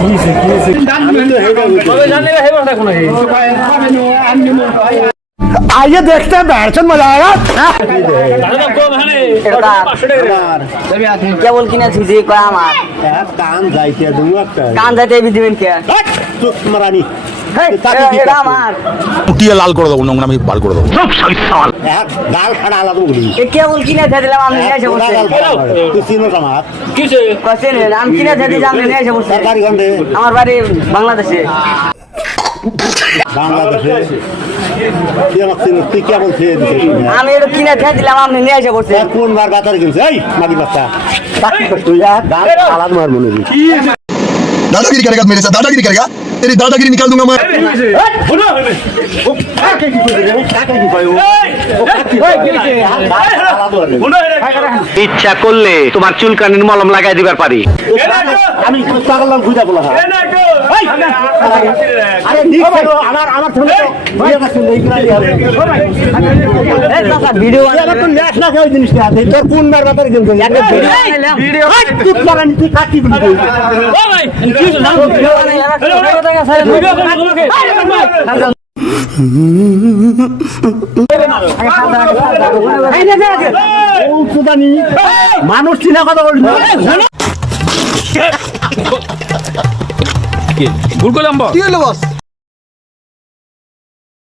আমি তো হেবা আমি তো হেবা কোন आइए देखते हैं बैठन मजा आएगा কেবল কিনেছি যে কয় আমার কান যাইতে তুমি একটা কান যাইতে এবি দিবেন কে চুপ মারানি হেই, তাকে কি এটা করতে? আমার উঠিয়ে লাল করে দেবো নোংরা আমি বার করে দেবো এক গাল খাড়া আলাদা বলি এ কেবল কিনে দিয়ে দিলাম আমি নিয়ে এসে বসে তুই চিনোস আমার কছেন আমি কিনে দিয়ে দিয়েছি আমি নিয়ে এসে বসে সরকারি গন্ডে আমার বাড়ি বাংলাদেশে বাংলাদেশে তুই আমার চিনোস তুই কেমন খেয়ে দিছিস আমি এটা কিনে দিয়ে দিলাম আপনি নিয়ে এসে বসে কোন বার বাতার কিনছে এই মাগি বাচ্চা তুই এক গাল আলাদা মার মনে দিস दादागिरी करेगा मेरे साथ दादागिरी करेगा तेरी दादागिरी निकाल दूंगा मैं কাকে কি করে রে কাকে কি কয় ও ইচ্ছা করলে তোমার চুলকানির মলম লাগাই দিবার পারি আমি কিন্তু পাগলাম খুঁজা বলা হয় আরে ঠিক আমার আমার ছেলে হবে এই কাকা, ভিডিও আমার তো ন্যাস না ওই জিনিসটা আছে। তোর কোন একটা ভিডিও ভিডিও তুই তুই বলি। ভিডিও ও সুদানি মানুষ চিনা কথা বলি। কি হলো বস?